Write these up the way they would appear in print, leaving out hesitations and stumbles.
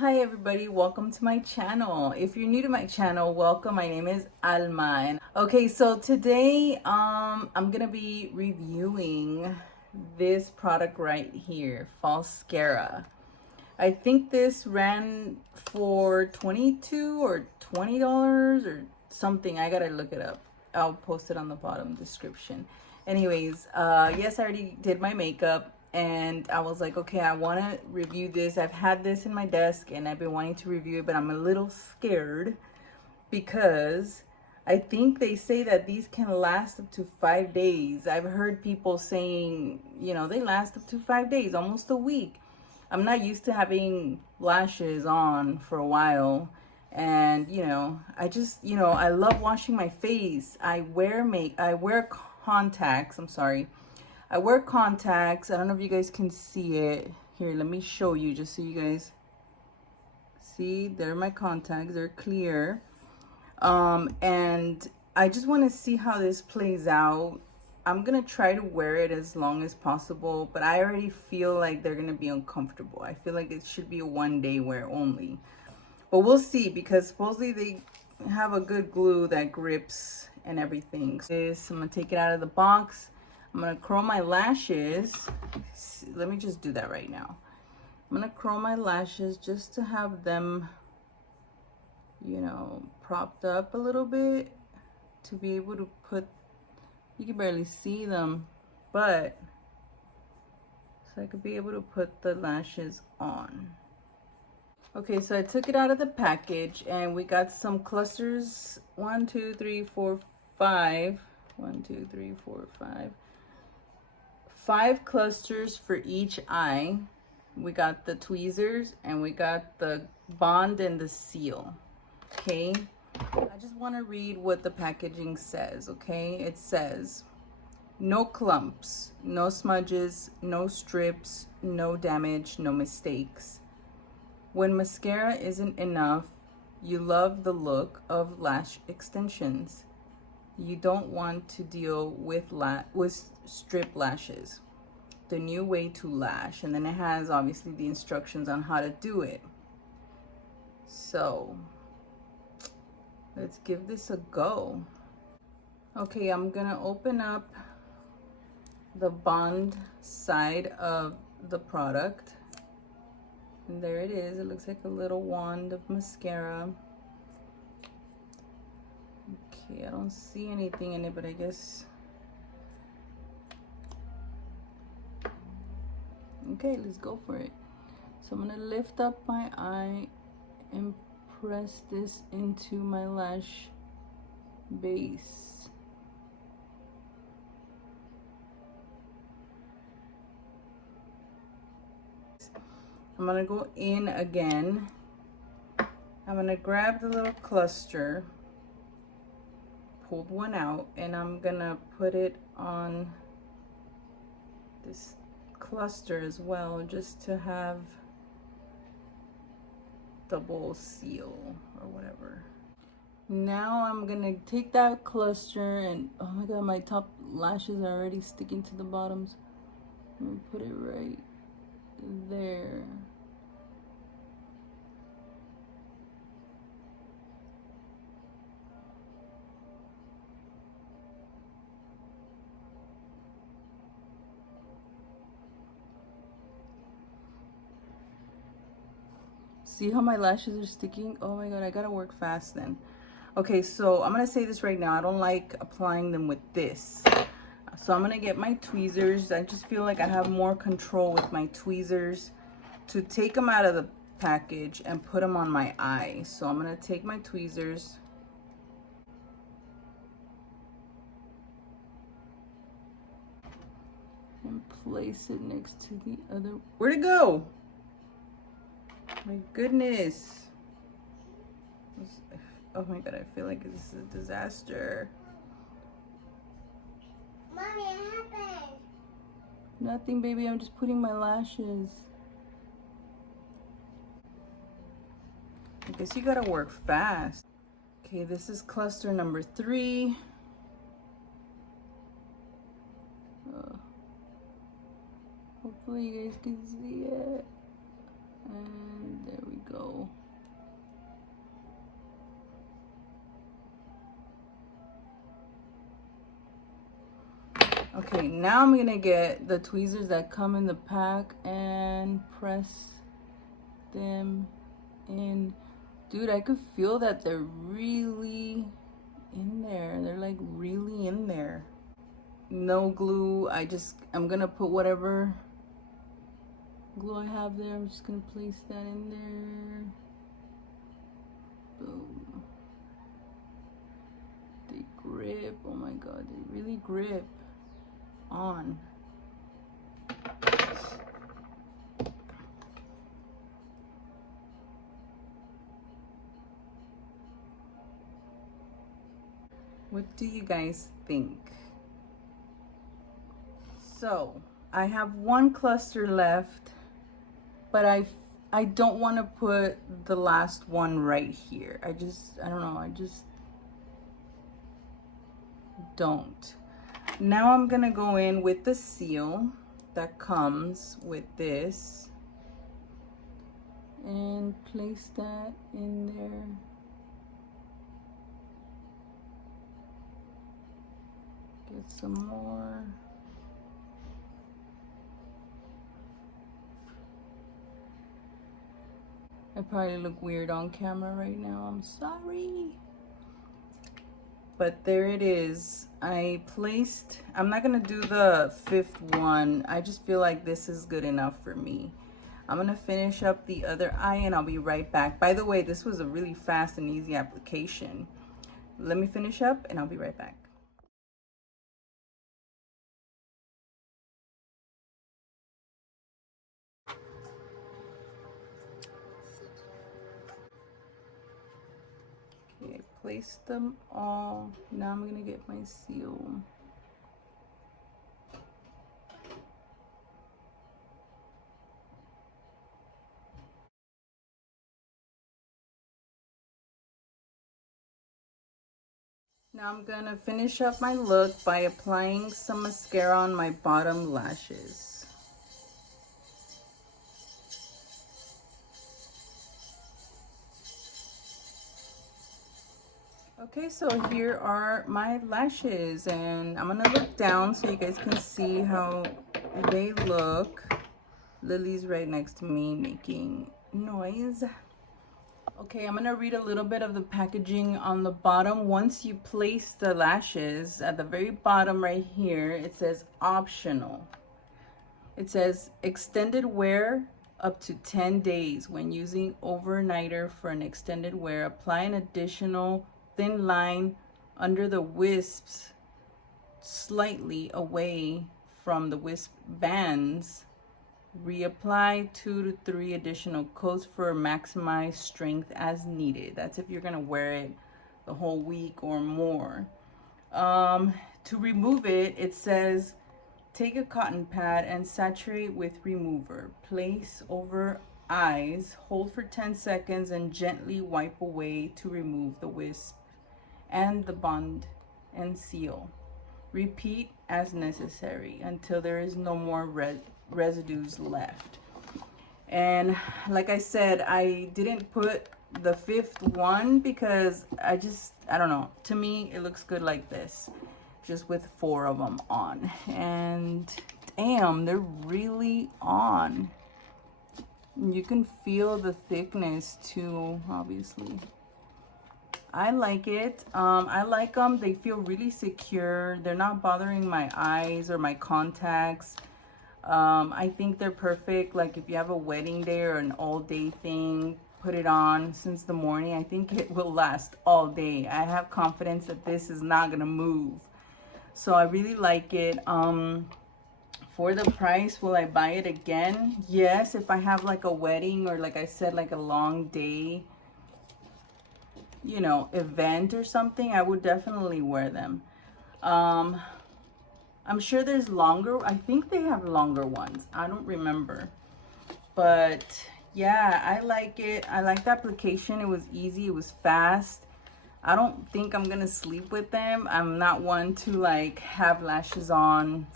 Hi everybody, welcome to my channel. If you're new to my channel, welcome. My name is Alma. And okay, so today I'm gonna be reviewing this product right here, Falscara. I think this ran for $22 or $20 or something. I gotta look it up. I'll post it on the bottom description. Anyways, yes, I already did my makeup and I was like, okay, I want to review this. I've had this in my desk and I've been wanting to review it, but I'm a little scared because I think they say that these can last up to 5 days. I've heard people saying, you know, they last up to 5 days, almost a week. I'm not used to having lashes on for a while. And, you know, I love washing my face. I wear contacts. I'm sorry. I wear contacts. I don't know if you guys can see it. Here, let me show you just so you guys see. They're my contacts. They're clear. And I just want to see how this plays out. I'm going to try to wear it as long as possible, but I already feel like they're going to be uncomfortable. I feel like it should be a one-day wear only. But we'll see, because supposedly they have a good glue that grips and everything. So I'm going to take it out of the box. I'm going to curl my lashes. Let me just do that right now. I'm going to curl my lashes just to have them, you know, propped up a little bit to be able to put, you can barely see them, but so I could be able to put the lashes on. Okay, so I took it out of the package and we got some clusters. 1, 2, 3, 4, 5. 1, 2, 3, 4, 5. 5 clusters for each eye. We got the tweezers and we got the bond and the seal. Okay, I just want to read what the packaging says. Okay, it says no clumps, no smudges, no strips, no damage, no mistakes. When mascara isn't enough, you love the look of lash extensions. You don't want to deal with strip lashes. The new way to lash. And then it has obviously the instructions on how to do it. So let's give this a go. Okay, I'm gonna open up the bond side of the product. And there it is. It looks like a little wand of mascara. Okay, I don't see anything in it, but I guess. Okay, let's go for it. So I'm gonna lift up my eye and press this into my lash base. I'm gonna go in again. I'm gonna grab the little cluster, pulled one out, and I'm gonna put it on this cluster as well, just to have double seal or whatever. Now I'm gonna take that cluster and oh my god, my top lashes are already sticking to the bottoms. I'm gonna put it right there. See how my lashes are sticking? Oh my god, I gotta work fast then. Okay, so I'm gonna say this right now. I don't like applying them with this. So I'm gonna get my tweezers. I just feel like I have more control with my tweezers to take them out of the package and put them on my eye. So I'm gonna take my tweezers. And place it next to the other. Where'd it go? My goodness. Oh my god, I feel like this is a disaster. Mommy, what happened? Nothing, baby. I'm just putting my lashes. I guess you gotta work fast. Okay, this is cluster number 3. Hopefully you guys can see it. And there we go. go. Okay, now I'm gonna get the tweezers that come in the pack and press them in. Dude, I could feel that they're really in there. They're like really in there. No glue. I'm gonna put whatever glue I have there. I'm just gonna place that in there. Boom. They grip. Oh my god, they really grip on. What do you guys think? So I have one cluster left, but I don't want to put the last one right here. I don't know, I just don't. Now I'm gonna go in with the seal that comes with this and place that in there. Get some more. I probably look weird on camera right now, I'm sorry. But there it is. I'm not gonna do the 5th one. I just feel like this is good enough for me. I'm gonna finish up the other eye and I'll be right back. By the way, this was a really fast and easy application. Let me finish up and I'll be right back. Okay, I placed them all. Now I'm gonna get my seal. Now I'm gonna finish up my look by applying some mascara on my bottom lashes. Okay, so here are my lashes and I'm gonna look down so you guys can see how they look. Lily's right next to me making noise. Okay, I'm gonna read a little bit of the packaging on the bottom. Once you place the lashes, at the very bottom right here, it says optional. It says extended wear up to 10 days. When using overnighter for an extended wear, apply an additional thin line under the wisps slightly away from the wisp bands. Reapply 2 to 3 additional coats for maximized strength as needed. That's if you're gonna wear it the whole week or more. To remove it, it says take a cotton pad and saturate with remover. Place over eyes, hold for 10 seconds and gently wipe away to remove the wisp and the bond and seal. Repeat as necessary until there is no more residues left. And like I said, I didn't put the 5th one because I don't know, to me it looks good like this, just with 4 of them on. And damn, they're really on. You can feel the thickness too, obviously. I like it. I like them. They feel really secure. They're not bothering my eyes or my contacts. I think they're perfect. Like if you have a wedding day or an all day thing, put it on since the morning. I think it will last all day. I have confidence that this is not gonna move. So I really like it. For the price, will I buy it again? Yes, if I have like a wedding or like I said, like a long day, you know, event or something, I would definitely wear them. I'm sure there's longer, I think they have longer ones, I don't remember, but yeah, I like it. I like the application. It was easy, it was fast. I don't think I'm gonna sleep with them. I'm not one to like have lashes on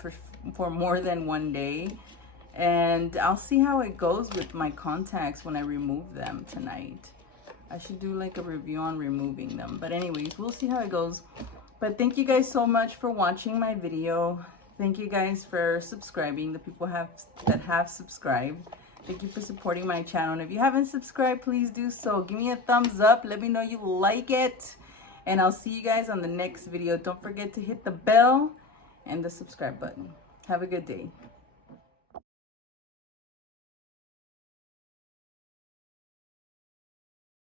for more than one day. And I'll see how it goes with my contacts when I remove them tonight. I should do like a review on removing them. But anyways, we'll see how it goes. But thank you guys so much for watching my video. Thank you guys for subscribing, the people that have subscribed. Thank you for supporting my channel. And if you haven't subscribed, please do so. Give me a thumbs up. Let me know you like it. And I'll see you guys on the next video. Don't forget to hit the bell and the subscribe button. Have a good day.